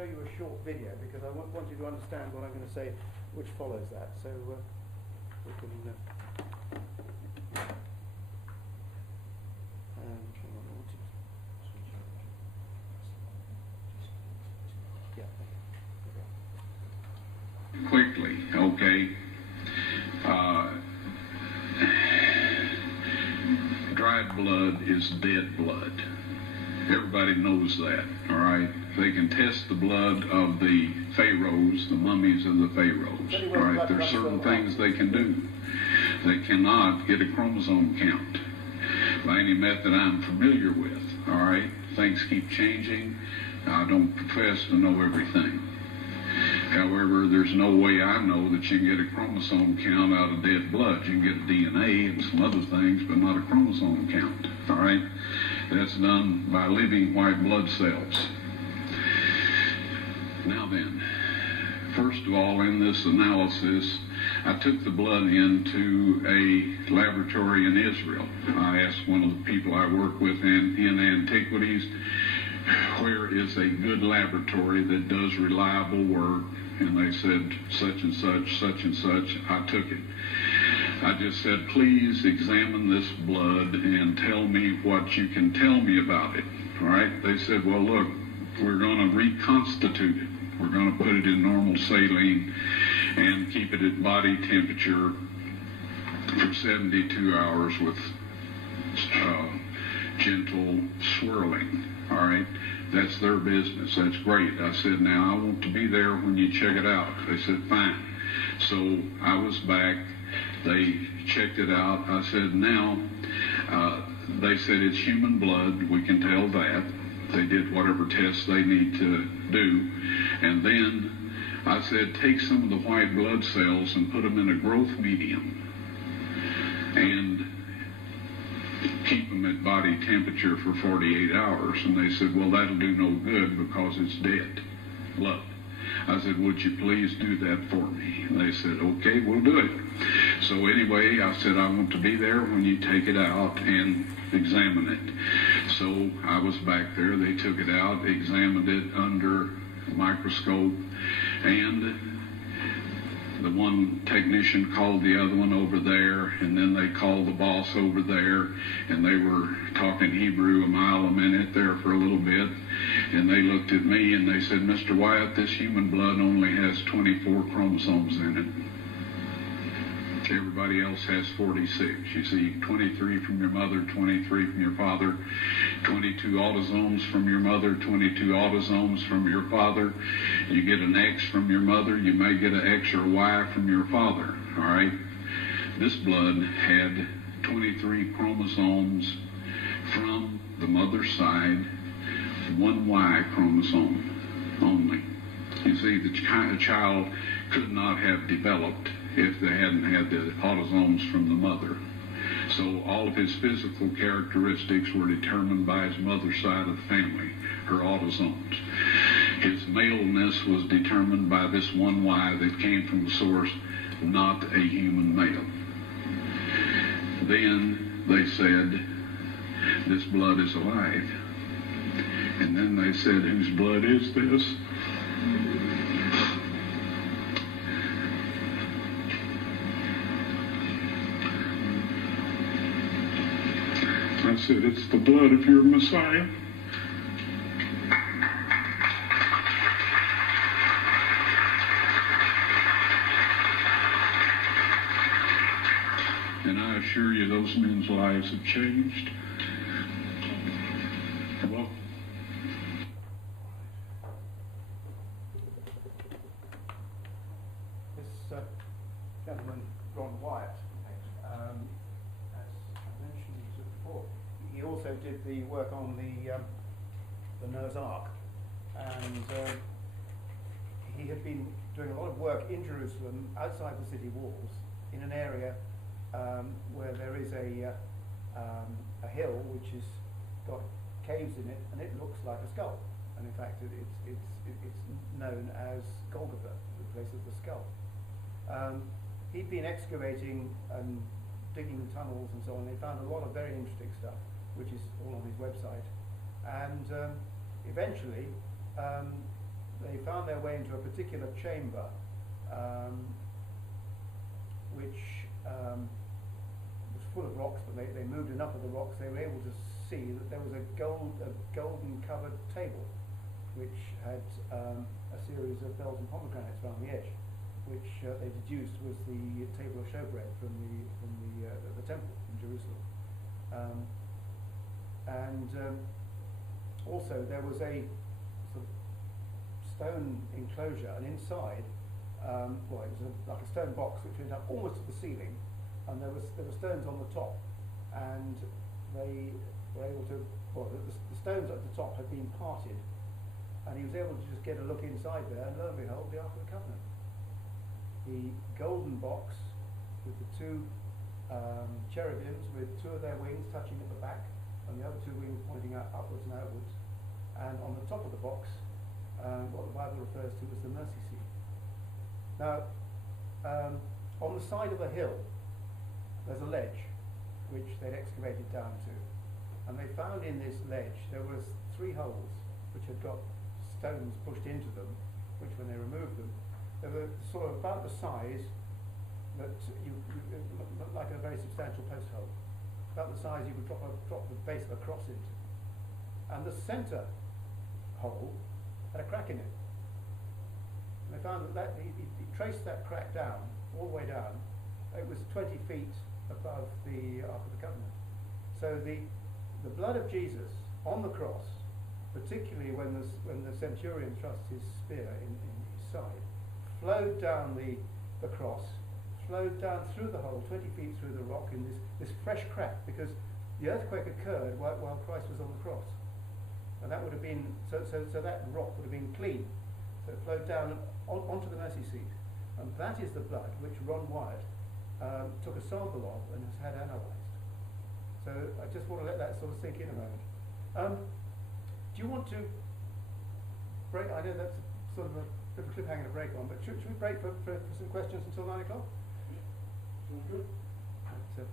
show you a short video because I want you to understand what I'm going to say, which follows that. So we can. Quickly, okay. Dried blood is dead blood. Everybody knows that, all right? They can test the blood of the pharaohs, the mummies of the pharaohs, all right? There's certain things they can do. They cannot get a chromosome count by any method I'm familiar with, all right? Things keep changing. I don't profess to know everything. However, there's no way I know that you can get a chromosome count out of dead blood. You can get DNA and some other things, but not a chromosome count, all right? That's done by living white blood cells. Now then, first of all, in this analysis, I took the blood into a laboratory in Israel. I asked one of the people I work with in antiquities, where is a good laboratory that does reliable work? And they said, such and such, such and such. I took it. I just said, please examine this blood and tell me what you can tell me about it. All right? They said, well, look, we're going to reconstitute it. We're going to put it in normal saline and keep it at body temperature for 72 hours with gentle swirling. All right? That's their business. That's great. I said, now I want to be there when you check it out. They said, fine. So I was back. They checked it out. I said, now, they said it's human blood. We can tell that. They did whatever tests they need to do. And then I said, take some of the white blood cells and put them in a growth medium and keep them at body temperature for 48 hours. And they said, well, that'll do no good because it's dead blood. I said, would you please do that for me? And they said, okay, we'll do it. So anyway, I said, I want to be there when you take it out and examine it. So I was back there. They took it out, examined it under a microscope, and the one technician called the other one over there, and then they called the boss over there, and they were talking Hebrew a mile a minute there for a little bit, and they looked at me and they said, Mr. Wyatt, this human blood only has 24 chromosomes in it. Everybody else has 46. You see, 23 from your mother, 23 from your father, 22 autosomes from your mother, 22 autosomes from your father. You get an X from your mother, you may get an X or Y from your father, all right? This blood had 23 chromosomes from the mother's side, one Y chromosome only. You see, the child could not have developed if they hadn't had the autosomes from the mother. So all of his physical characteristics were determined by his mother's side of the family, her autosomes. His maleness was determined by this one Y that came from the source, not a human male. Then they said, this blood is alive. And then they said, whose blood is this? I said, it's the blood of your Messiah. And I assure you, those men's lives have changed. Well, this gentleman, Ron Wyatt, as I mentioned before, he also did the work on the Noah's Ark, and he had been doing a lot of work in Jerusalem, outside the city walls, in an area where there is a hill which has got caves in it, and it looks like a skull. And in fact, it's known as Golgotha, the place of the skull. He'd been excavating and digging tunnels and so on. They found a lot of very interesting stuff, which is all on his website. And eventually, they found their way into a particular chamber, which was full of rocks, but they moved enough of the rocks, they were able to see that there was a golden covered table, which had a series of bells and pomegranates around the edge, which they deduced was the table of showbread from the temple in Jerusalem. Also there was a sort of stone enclosure, and inside, well, it was like a stone box which went up almost to the ceiling, and there were stones on the top, and they were able to, well, the stones at the top had been parted, and he was able to just get a look inside there, and lo and behold, the Ark of the Covenant. The golden box with the two cherubims with two of their wings touching at the back, and the other two wings pointing out upwards and outwards, and on the top of the box, what the Bible refers to as the mercy seat. Now, on the side of a hill, there's a ledge which they'd excavated down to, and they found in this ledge there was 3 holes which had got stones pushed into them, which when they removed them, they were sort of about the size that you looked like a very substantial post hole, about the size you could drop the base of a cross into. And the centre hole had a crack in it. And they found that he traced that crack down, all the way down. It was 20 feet above the Ark of the Covenant. So the blood of Jesus on the cross, particularly when the centurion thrust his spear in his side, flowed down the cross, flowed down through the hole, 20 feet through the rock, in this fresh crack, because the earthquake occurred while Christ was on the cross. And that would have been, so that rock would have been clean. So it flowed down onto the mercy seat. And that is the blood which Ron Wyatt took a sample of and has had analysed. So I just want to let that sort of sink in a moment. Do you want to break? I know that's sort of a bit of a cliffhanger to break on, but should we break for some questions until 9 o'clock? Sounds good. Right,